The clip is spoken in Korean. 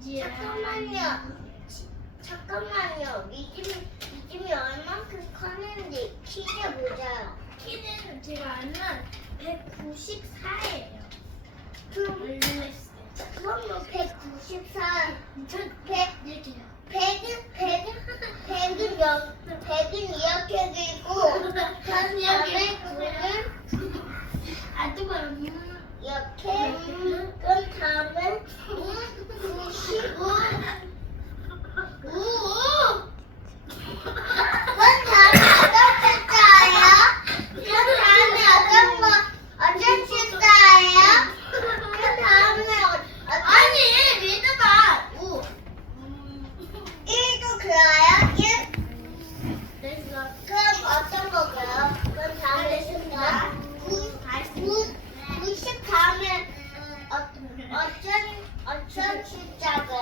잠깐만요. 잠깐만요. 미침이, 미침이 얼만큼 컸는지 키즈 보자요. 키는 제가 아는 194예요. 그럼, 그럼요, 194. 전 100, 이렇게요. 백은 백은 백은 영 백은 이렇게 되고 그 다음에 구는 아 뜨거워. 음. 이렇게 어쩐 어쩐 시작은